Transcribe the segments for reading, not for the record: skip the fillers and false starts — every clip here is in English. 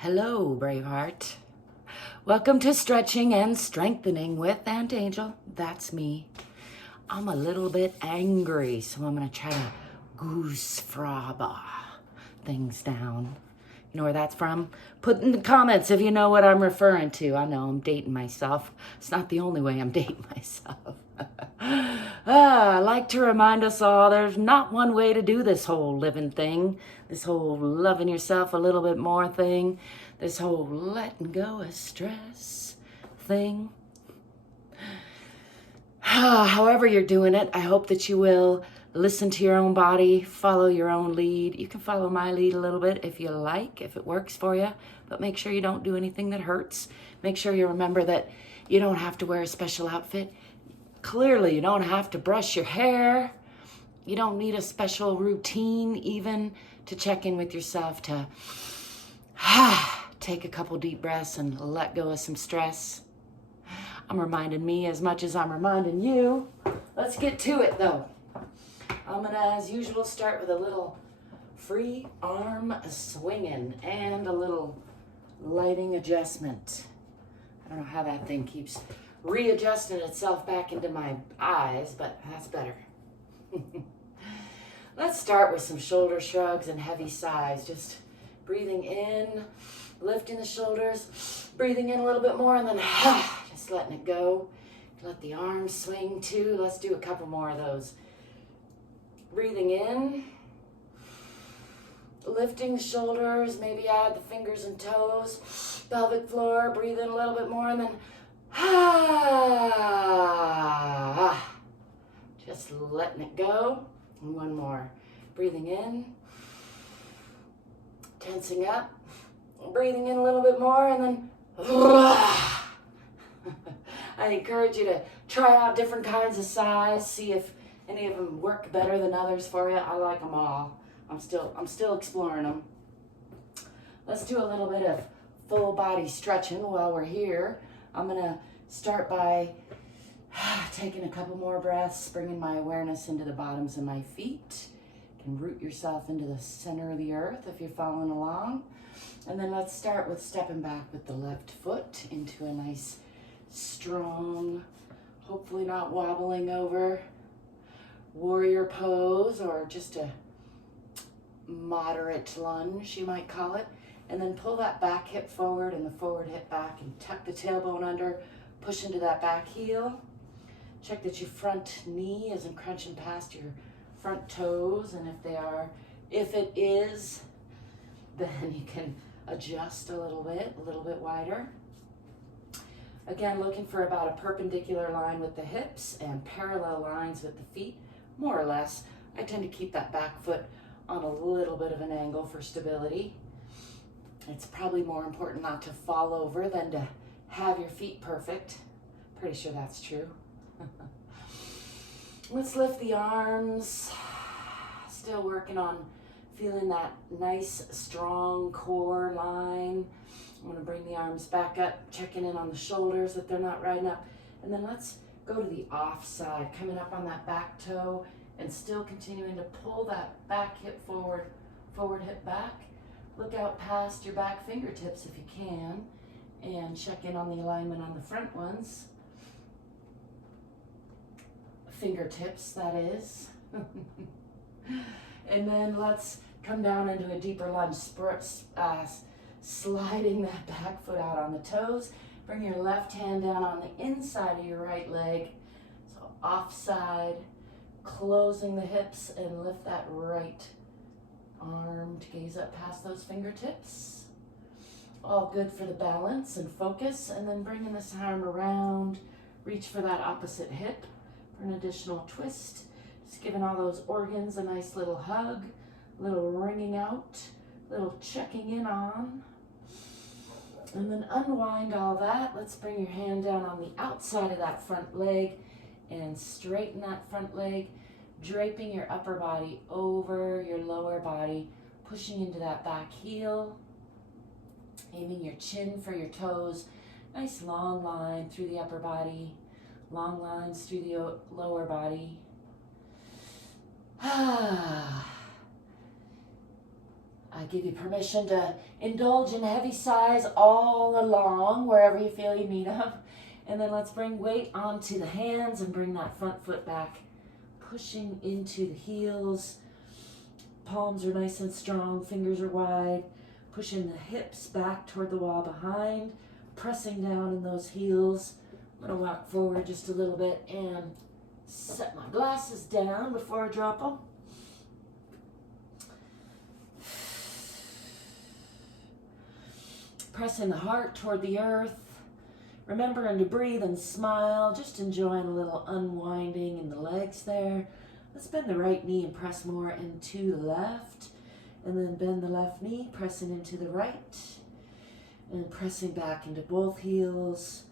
Hello, Braveheart. Welcome to Stretching and Strengthening with Aunt Angel. That's me. I'm a little bit angry, so I'm going to try to Gooosfraaba things down. You know where that's from? Put in the comments if you know what I'm referring to. I know I'm dating myself. It's not the only way I'm dating myself. I like to remind us all there's not one way to do this whole living thing, this whole loving yourself a little bit more thing, this whole letting go of stress thing. However you're doing it, I hope that you will listen to your own body, follow your own lead. You can follow my lead a little bit if you like, if it works for you, but make sure you don't do anything that hurts. Make sure you remember that you don't have to wear a special outfit. Clearly, you don't have to brush your hair. You don't need a special routine even to check in with yourself, to take a couple deep breaths and let go of some stress. I'm reminding me as much as I'm reminding you. Let's get to it though. I'm gonna, as usual, start with a little free arm swinging and a little lighting adjustment. I don't know how that thing keeps readjusting itself back into my eyes, but that's better. Let's start with some shoulder shrugs and heavy sighs. Just breathing in, lifting the shoulders, breathing in a little bit more, and then just letting it go. Let the arms swing too. Let's do a couple more of those. Breathing in, lifting the shoulders, maybe add the fingers and toes, pelvic floor, breathe in a little bit more, and then just letting it go. And one more. Breathing in, tensing up, breathing in a little bit more, and then I encourage you to try out different kinds of sighs, see if any of them work better than others for you. I like them all. I'm still exploring them. Let's do a little bit of full body stretching while we're here. I'm gonna start by taking a couple more breaths, bringing my awareness into the bottoms of my feet. You can root yourself into the center of the earth if you're following along. And then let's start with stepping back with the left foot into a nice, strong, hopefully not wobbling over, warrior pose, or just a moderate lunge, you might call it. And then pull that back hip forward and the forward hip back and tuck the tailbone under, push into that back heel. Check that your front knee isn't crunching past your front toes, and if it is, then you can adjust a little bit wider. Again, looking for about a perpendicular line with the hips and parallel lines with the feet, more or less. I tend to keep that back foot on a little bit of an angle for stability. It's probably more important not to fall over than to have your feet perfect. Pretty sure that's true. Let's lift the arms. Still working on feeling that nice, strong core line. I'm gonna bring the arms back up, checking in on the shoulders if they're not riding up. And then let's go to the offside, coming up on that back toe and still continuing to pull that back hip forward, forward hip back. Look out past your back fingertips if you can, and check in on the alignment on the front ones. Fingertips, that is. And then let's come down into a deeper lunge, sliding that back foot out on the toes. Bring your left hand down on the inside of your right leg. So offside, closing the hips, and lift that right arm to gaze up past those fingertips. All good for the balance and focus. And then bringing this arm around, reach for that opposite hip for an additional twist. Just giving all those organs a nice little hug, little wringing out, little checking in on. And then unwind all that. Let's bring your hand down on the outside of that front leg and straighten that front leg, draping your upper body over your lower body, pushing into that back heel, aiming your chin for your toes. Nice long line through the upper body, long lines through the lower body. I give you permission to indulge in heavy sighs all along, wherever you feel you need them. And then let's bring weight onto the hands and bring that front foot back, pushing into the heels. Palms are nice and strong, fingers are wide. Pushing the hips back toward the wall behind, pressing down in those heels. I'm going to walk forward just a little bit and set my glasses down before I drop them. Pressing the heart toward the earth. Remembering to breathe and smile, just enjoying a little unwinding in the legs there. Let's bend the right knee and press more into the left. And then bend the left knee, pressing into the right. And pressing back into both heels.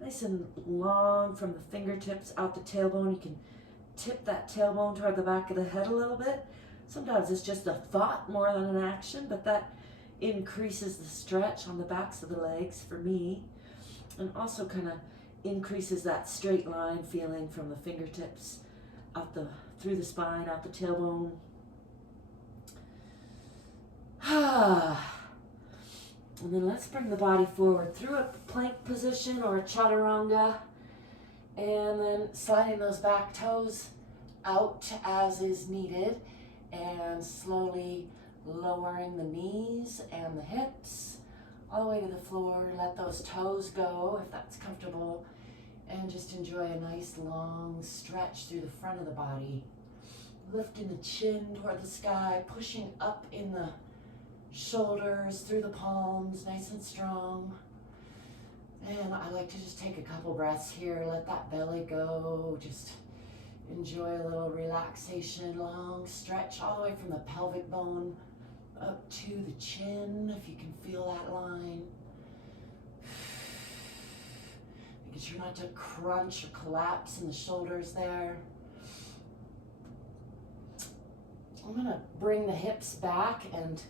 Nice and long from the fingertips out the tailbone. You can tip that tailbone toward the back of the head a little bit. Sometimes it's just a thought more than an action, but that increases the stretch on the backs of the legs for me. And also kind of increases that straight line feeling from the fingertips out through the spine, out the tailbone. And then let's bring the body forward through a plank position or a chaturanga. And then sliding those back toes out as is needed. And slowly lowering the knees and the hips all the way to the floor. Let those toes go if that's comfortable. And just enjoy a nice long stretch through the front of the body. Lifting the chin toward the sky, pushing up in the shoulders, through the palms, nice and strong. And I like to just take a couple breaths here, let that belly go, just enjoy a little relaxation, long stretch all the way from the pelvic bone up to the chin, if you can feel that line. Making sure not to crunch or collapse in the shoulders there. I'm gonna bring the hips back and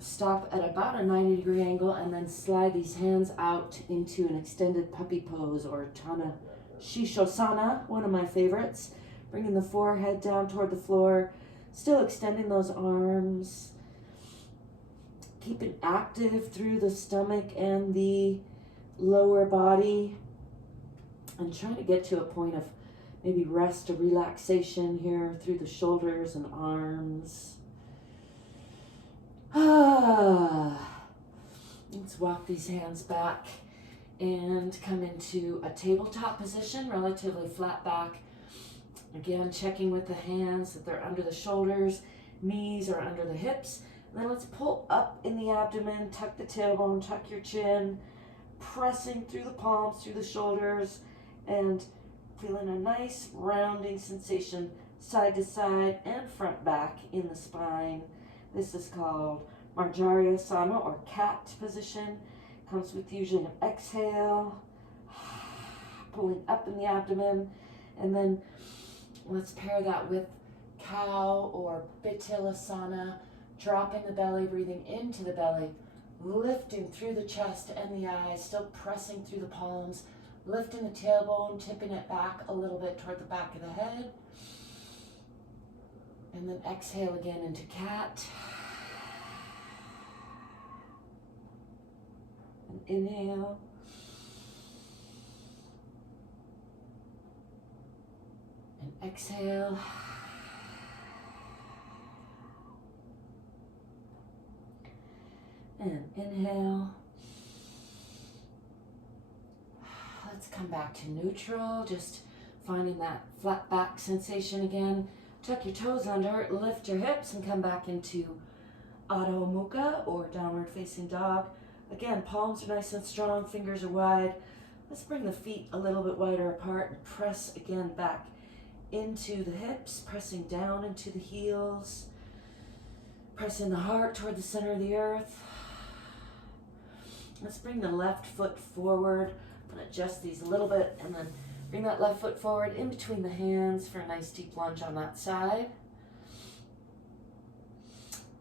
stop at about a 90-degree angle and then slide these hands out into an extended puppy pose or Tana Shishosana, one of my favorites. Bringing the forehead down toward the floor, still extending those arms. Keeping active through the stomach and the lower body. And trying to get to a point of maybe rest or relaxation here through the shoulders and arms. Let's walk these hands back and come into a tabletop position, relatively flat back. Again, checking with the hands that they're under the shoulders, knees are under the hips. And then let's pull up in the abdomen, tuck the tailbone, tuck your chin, pressing through the palms, through the shoulders, and feeling a nice rounding sensation side to side and front back in the spine. This is called Marjariasana or cat position. Comes with usually an exhale, pulling up in the abdomen, and then let's pair that with cow or Bitilasana, dropping the belly, breathing into the belly, lifting through the chest and the eyes, still pressing through the palms, lifting the tailbone, tipping it back a little bit toward the back of the head, and then exhale again into cat. And inhale. And exhale. And inhale. Let's come back to neutral, just finding that flat back sensation again. Tuck your toes under, lift your hips, and come back into Adho Mukha or downward facing dog. Again, palms are nice and strong, fingers are wide. Let's bring the feet a little bit wider apart and press again back into the hips, pressing down into the heels, pressing the heart toward the center of the earth. Let's bring the left foot forward. I'm going to adjust these a little bit and then bring that left foot forward in between the hands for a nice deep lunge on that side.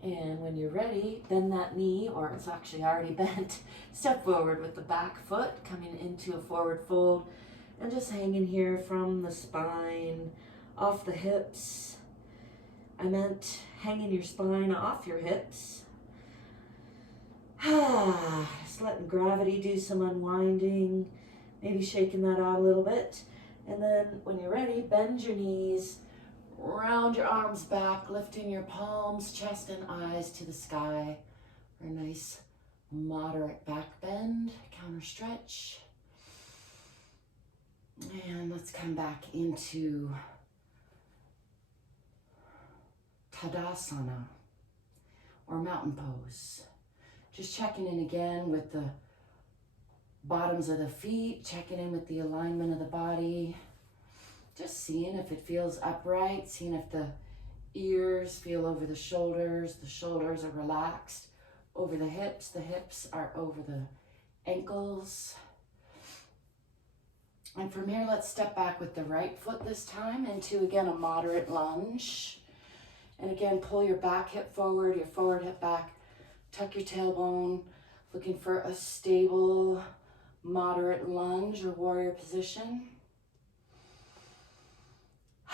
And when you're ready, bend that knee, or it's actually already bent. Step forward with the back foot, coming into a forward fold, and just hanging here from the spine, off the hips. I meant hanging your spine off your hips. Just letting gravity do some unwinding, maybe shaking that out a little bit. And then when you're ready, bend your knees, round your arms back, lifting your palms, chest and eyes to the sky for a nice moderate back bend, counter stretch. And let's come back into Tadasana or mountain pose. Just checking in again with the bottoms of the feet, checking in with the alignment of the body. Just seeing if it feels upright, seeing if the ears feel over the shoulders are relaxed over the hips are over the ankles. And from here, let's step back with the right foot this time into, again, a moderate lunge. And again, pull your back hip forward, your forward hip back, tuck your tailbone, looking for a stable, moderate lunge or warrior position.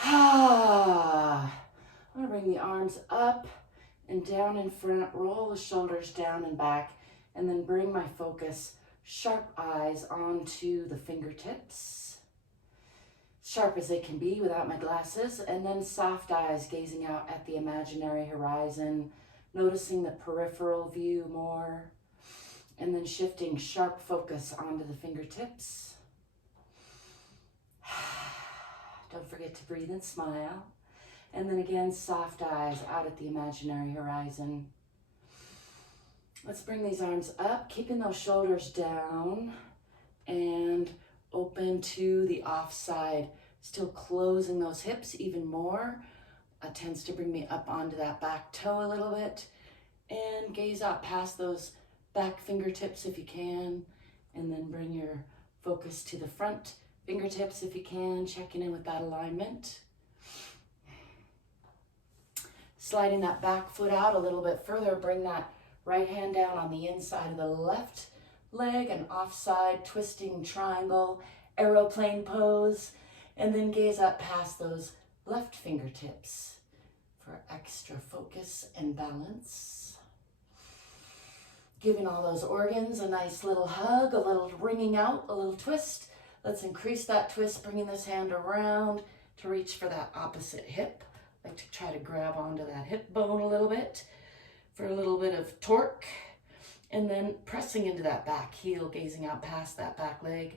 I'm going to bring the arms up and down in front, roll the shoulders down and back, and then bring my focus, sharp eyes onto the fingertips, sharp as they can be without my glasses, and then soft eyes gazing out at the imaginary horizon, noticing the peripheral view more, and then shifting sharp focus onto the fingertips. Don't forget to breathe and smile. And then again, soft eyes out at the imaginary horizon. Let's bring these arms up, keeping those shoulders down and open to the offside. Still closing those hips even more. Tends to bring me up onto that back toe a little bit. And gaze out past those back fingertips if you can. And then bring your focus to the front fingertips if you can, checking in with that alignment. Sliding that back foot out a little bit further, bring that right hand down on the inside of the left leg, an offside twisting triangle, aeroplane pose, and then gaze up past those left fingertips for extra focus and balance. Giving all those organs a nice little hug, a little wringing out, a little twist. Let's increase that twist, bringing this hand around to reach for that opposite hip. I like to try to grab onto that hip bone a little bit for a little bit of torque. And then pressing into that back heel, gazing out past that back leg.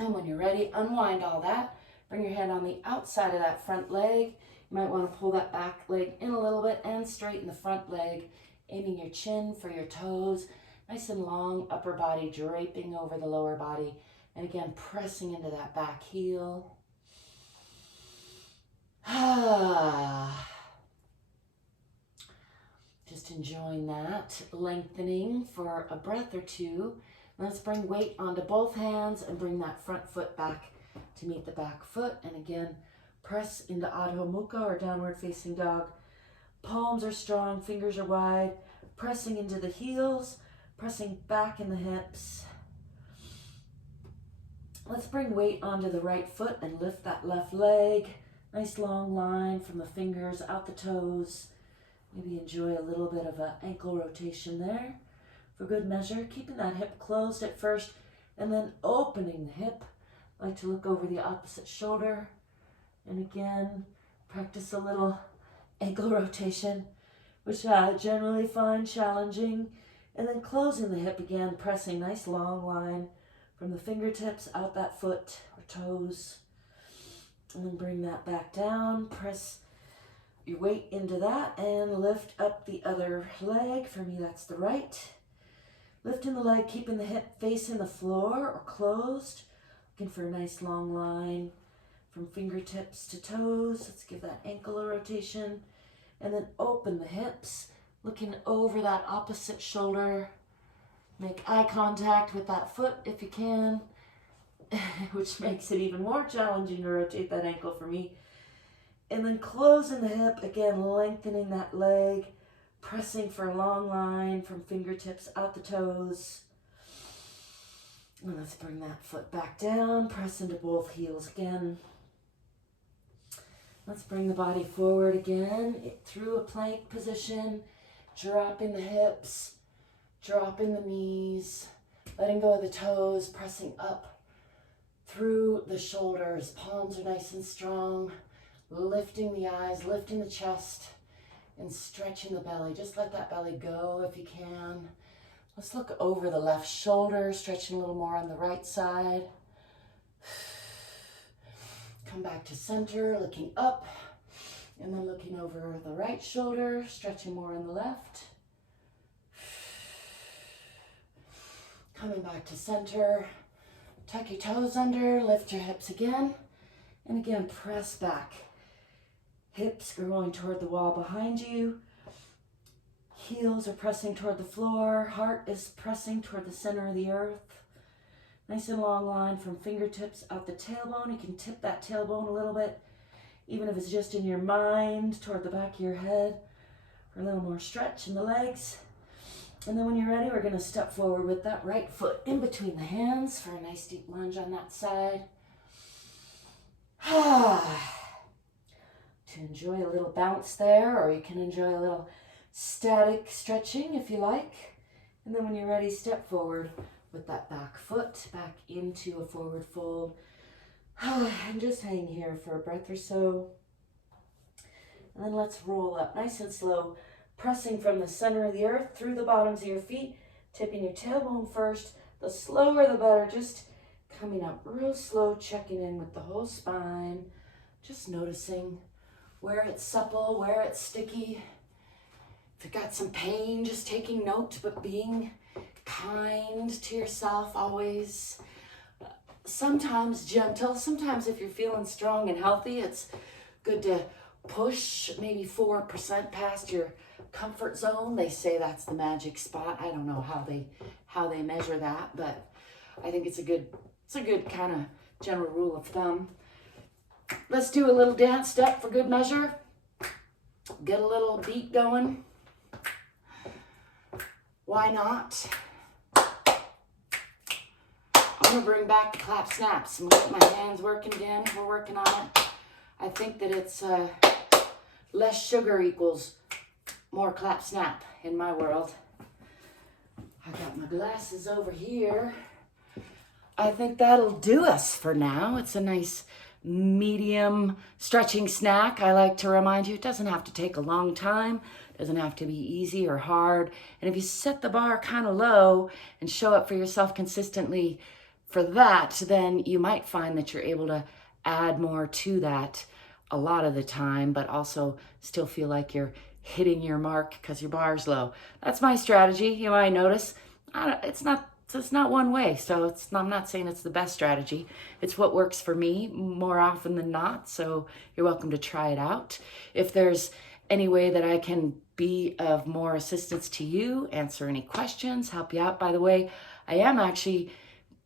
And when you're ready, unwind all that. Bring your hand on the outside of that front leg. You might want to pull that back leg in a little bit and straighten the front leg, aiming your chin for your toes. Nice and long upper body draping over the lower body. And again, pressing into that back heel. Just enjoying that, lengthening for a breath or two. Let's bring weight onto both hands and bring that front foot back to meet the back foot. And again, press into Adho Mukha or downward facing dog. Palms are strong, fingers are wide. Pressing into the heels, pressing back in the hips. Let's bring weight onto the right foot and lift that left leg. Nice long line from the fingers out the toes. Maybe enjoy a little bit of an ankle rotation there. For good measure, keeping that hip closed at first and then opening the hip. I like to look over the opposite shoulder. And again, practice a little ankle rotation, which I generally find challenging. And then closing the hip again, pressing nice long line from the fingertips out that foot or toes. And then bring that back down, press your weight into that and lift up the other leg. For me, that's the right. Lifting the leg, keeping the hip facing the floor or closed. Looking for a nice long line from fingertips to toes. Let's give that ankle a rotation. And then open the hips, looking over that opposite shoulder. Make eye contact with that foot if you can, which makes it even more challenging to rotate that ankle for me. And then closing the hip, again, lengthening that leg, pressing for a long line from fingertips out the toes. And let's bring that foot back down, press into both heels again. Let's bring the body forward again through a plank position, Dropping the hips, dropping the knees, letting go of the toes, pressing up through the shoulders. Palms are nice and strong. Lifting the eyes, lifting the chest, and stretching the belly. Just let that belly go if you can. Let's look over the left shoulder, stretching a little more on the right side. Come back to center, looking up, and then looking over the right shoulder, stretching more on the left. Coming back to center, tuck your toes under, lift your hips again, and again, press back. Hips are going toward the wall behind you. Heels are pressing toward the floor. Heart is pressing toward the center of the earth. Nice and long line from fingertips out the tailbone. You can tip that tailbone a little bit, even if it's just in your mind, toward the back of your head for a little more stretch in the legs. And then when you're ready, we're going to step forward with that right foot in between the hands for a nice deep lunge on that side. To enjoy a little bounce there, or you can enjoy a little static stretching if you like. And then when you're ready, step forward with that back foot back into a forward fold. And just hang here for a breath or so. And then let's roll up nice and slow, pressing from the center of the earth through the bottoms of your feet, tipping your tailbone first. The slower the better, just coming up real slow, checking in with the whole spine, just noticing where it's supple, where it's sticky. If you've got some pain, just taking note, but being kind to yourself always. Sometimes gentle, sometimes if you're feeling strong and healthy, it's good to push maybe 4% past your comfort zone. They say that's the magic spot. I don't know how they measure that, but I think it's a good kind of general rule of thumb. Let's do a little dance step for good measure. Get a little beat going. Why not? I'm gonna bring back the clap snaps. I'm gonna get my hands working again. We're working on it. I think that it's less sugar equals more clap snap in my world. I got my glasses over here. I think that'll do us for now. It's a nice medium stretching snack. I like to remind you, it doesn't have to take a long time. It doesn't have to be easy or hard. And if you set the bar kind of low and show up for yourself consistently for that, then you might find that you're able to add more to that a lot of the time, but also still feel like you're hitting your mark because your bar's low. That's my strategy. You might notice it's not one way, so I'm not saying it's the best strategy. It's what works for me more often than not, so you're welcome to try it out. If there's any way that I can be of more assistance to you, answer any questions, help you out. By the way, I am actually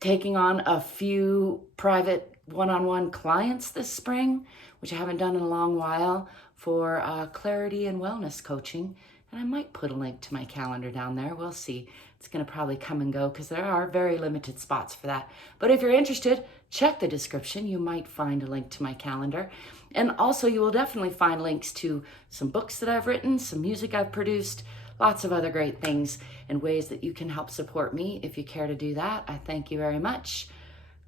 taking on a few private one-on-one clients this spring, which I haven't done in a long while, for clarity and wellness coaching. And I might put a link to my calendar down there. We'll see. It's going to probably come and go because there are very limited spots for that. But if you're interested, check the description. You might find a link to my calendar. And also you will definitely find links to some books that I've written, some music I've produced, lots of other great things and ways that you can help support me if you care to do that. I thank you very much.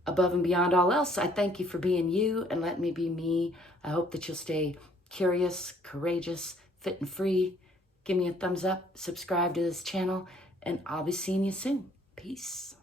Above and beyond all else, I thank you for being you and letting me be me. I hope that you'll stay curious, courageous, fit and free. Give me a thumbs up, subscribe to this channel, and I'll be seeing you soon. Peace.